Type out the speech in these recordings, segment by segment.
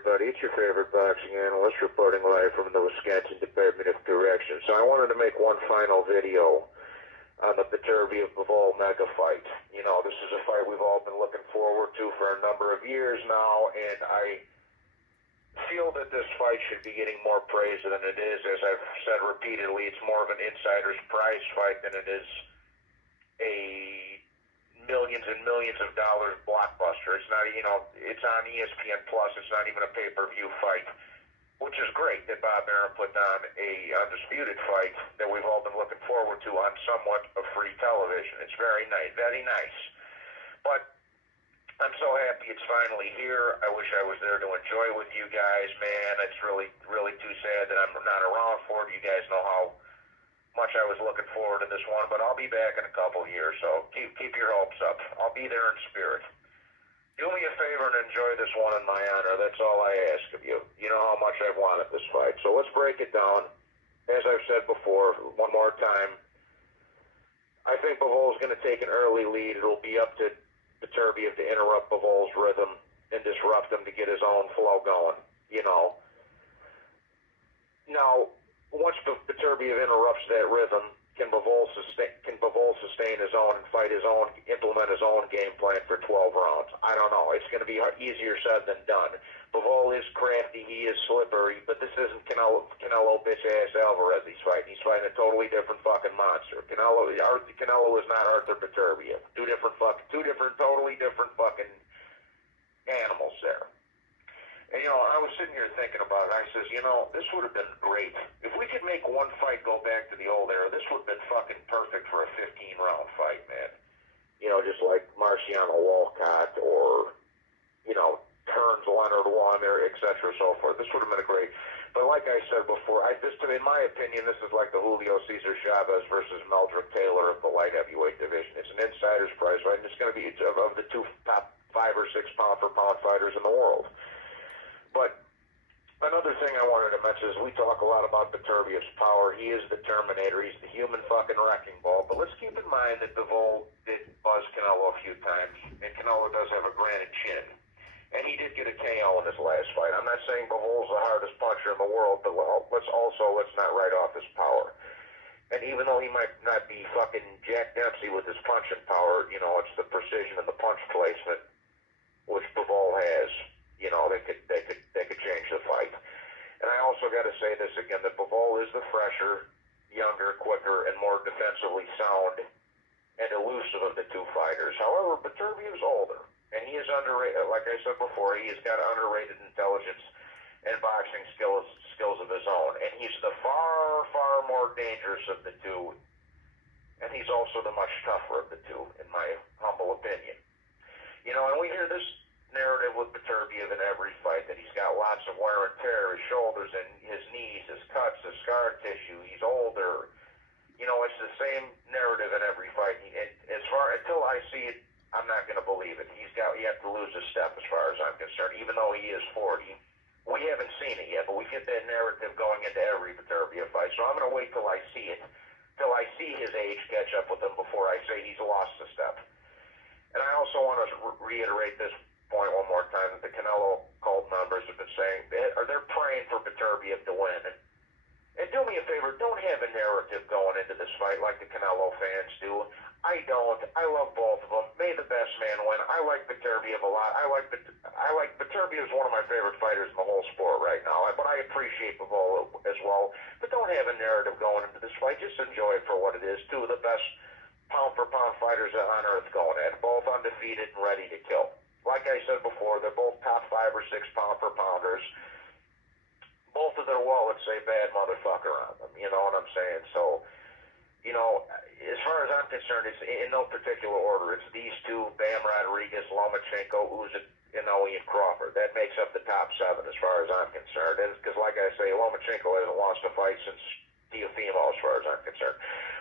everybody. It's your favorite boxing analyst reporting live from the Wisconsin Department of Corrections. So I wanted to make one final video on the Beterbiev Bivol mega fight. You know, this is a fight we've all been looking forward to for a number of years now, and I feel that this fight should be getting more praise than it is. As I've said repeatedly, it's more of an insider's prize fight than it is a millions and millions of dollars blockbuster. It's not, you know, it's on ESPN Plus. It's not even a pay-per-view fight, which is great that Bob Arum put on a undisputed fight that we've all been looking forward to on somewhat of free television. It's very nice, very nice. But I'm so happy it's finally here. I wish I was there to enjoy with you guys, man. It's really, really too sad that I'm not around for it. You guys know how much I was looking forward to this one, but I'll be back in a couple of years, so keep your hopes up. I'll be there in spirit. Do me a favor and enjoy this one in my honor. That's all I ask of you. You know how much I've wanted this fight. So let's break it down. As I've said before, one more time, I think Bivol's going to take an early lead. It'll be up to Beterbiev to interrupt Bivol's rhythm and disrupt him to get his own flow going, you know. Now, once Beterbiev interrupts that rhythm, can Bivol sustain his own and fight his own, implement his own game plan for 12 rounds? I don't know. It's going to be easier said than done. Bivol is crafty. He is slippery, but this isn't Canelo bitch-ass Alvarez he's fighting. He's fighting a totally different fucking monster. Canelo is not Arthur Beterbiev. Two different, totally different fucking animals there. And, you know, I was sitting here thinking about it. I says, you know, this would have been great. If we could make one fight go back to the old era, this would have been fucking perfect for a 15-round fight, man. You know, just like Marciano Walcott or, you know, Kearns Leonard one or et cetera, so forth. This would have been a great. But like I said before, in my opinion, this is like the Julio Cesar Chavez versus Meldrick Taylor of the light heavyweight division. It's an insider's prize, right? And it's going to be of the two top 5 or 6 pound-for-pound fighters in the world. But another thing I wanted to mention is we talk a lot about Beterbiev's power. He is the Terminator. He's the human fucking wrecking ball. But let's keep in mind that Bivol did buzz Canelo a few times, and Canelo does have a granite chin. And he did get a KO in his last fight. I'm not saying Bivol's the hardest puncher in the world, but let's not write off his power. And even though he might not be fucking Jack Dempsey with his punching power, you know, it's the precision and the punch placement which Bivol has. You know, they could change the fight. And I also got to say this again, that Bivol is the fresher, younger, quicker, and more defensively sound and elusive of the two fighters. However, Beterbiev's older, and he is underrated. Like I said before, he has got underrated intelligence and boxing skills of his own. And he's the far, far more dangerous of the two. And he's also the much tougher of the two, in my humble opinion. You know, and we hear this narrative with Beterbiev in every fight that he's got lots of wear and tear, his shoulders and his knees, his cuts, his scar tissue, he's older. You know, it's the same narrative in every fight. And until I see it, I'm not going to believe it. He have to lose a step as far as I'm concerned, even though he is 40. We haven't seen it yet, but we get that narrative going into every Beterbiev fight. So I'm going to wait till I see it, till I see his age catch up with him before I say he's lost a step. And I also want to reiterate this point one more time that the Canelo cult members have been saying they're praying for Beterbiev to win. And do me a favor, don't have a narrative going into this fight like the Canelo fans do. I don't. I love both of them. May the best man win. I like Beterbiev a lot. I like Beterbiev is one of my favorite fighters in the whole sport right now. But I appreciate Bivol as well. But don't have a narrative going into this fight. Just enjoy it for what it is. Two of the best pound-for-pound fighters on earth going at it, both undefeated and ready to kill. Like I said before, they're both top 5 or 6 pound-for-pounders. Both of their wallets say bad motherfucker on them, you know what I'm saying? So, you know, as far as I'm concerned, it's in no particular order. It's these two, Bam Rodriguez, Lomachenko, Usyk, and Ian Crawford. That makes up the top 7 as far as I'm concerned. And because, like I say, Lomachenko hasn't lost a fight since Teofimo as far as I'm concerned.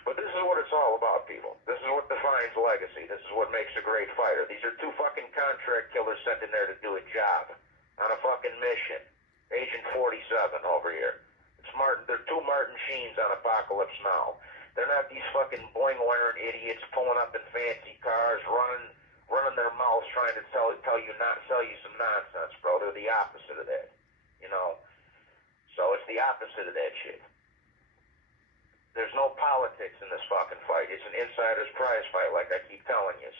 But this is what it's all about, people. This is what defines legacy. This is what makes a great fighter. These are two fucking contract killers sent in there to do a job on a fucking mission. Agent 47 over here. They're two Martin Sheens on Apocalypse Now. They're not these fucking boing-wearing idiots pulling up in fancy cars, running running their mouths trying to sell you some nonsense, bro. They're the opposite of that, you know. So it's the opposite of that shit. There's no politics in this fucking fight. It's an insider's prize fight, like I keep telling you.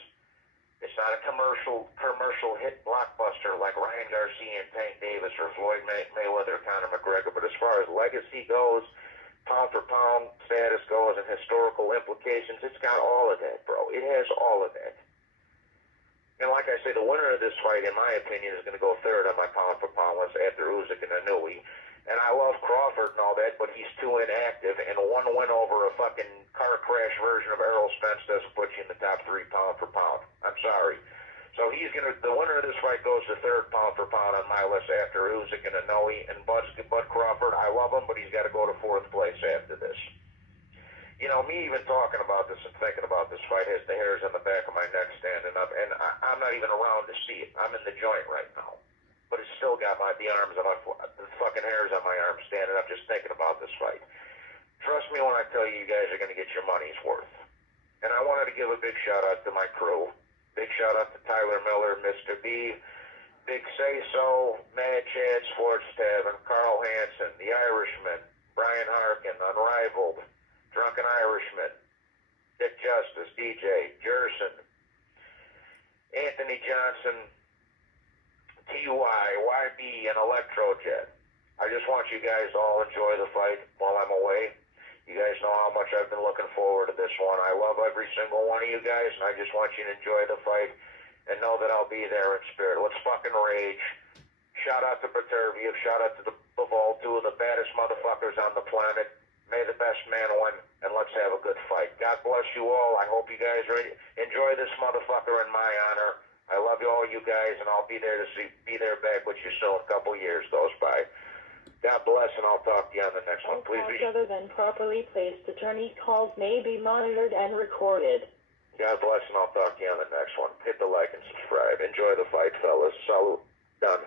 It's not a commercial hit blockbuster like Ryan Garcia and Tank Davis or Floyd Mayweather or Conor McGregor. But as far as legacy goes, pound for pound status goes, and historical implications, it's got all of that, bro. It has all of that. And like I say, the winner of this fight, in my opinion, is going to go third on my pound for pound list after Usyk and Inoue. And I love Crawford and all that, but he's too inactive, and one win over a fucking car crash version of Errol Spence doesn't put you in the top 3 pound for pound. I'm sorry. So the winner of this fight goes to third pound for pound on my list after Usyk and Inoue. And Bud Crawford, I love him, but he's got to go to 4th place after this. You know, me even talking about this and thinking about this fight has the hairs on the back of my neck standing up, and I'm not even around to see it. I'm in the joint right now. But it's still got the arms on the fucking hairs on my arms standing up just thinking about this fight. Trust me when I tell you, you guys are going to get your money's worth. And I wanted to give a big shout out to my crew. Big shout out to Tyler Miller, Mr. B, Big Say So, Mad Chad Sports Tavern, Carl Hansen, The Irishman, Brian Harkin, Unrivaled, Drunken Irishman, Dick Justice, DJ, Jerson, Anthony Johnson, TUI, YB, and Electrojet. I just want you guys to all enjoy the fight while I'm away. You guys know how much I've been looking forward to this one. I love every single one of you guys, and I just want you to enjoy the fight and know that I'll be there in spirit. Let's fucking rage. Shout out to Beterbiev. Shout out to the Bivol, 2 of the baddest motherfuckers on the planet. May the best man win, and let's have a good fight. God bless you all. I hope you guys enjoy this motherfucker in my honor. I love you all, you guys, and I'll be there back with you soon. A couple years goes by. God bless, and I'll talk to you on the next one. Please be. Other than properly placed, attorney calls may be monitored and recorded. God bless, and I'll talk to you on the next one. Hit the like and subscribe. Enjoy the fight, fellas. Salute. Done.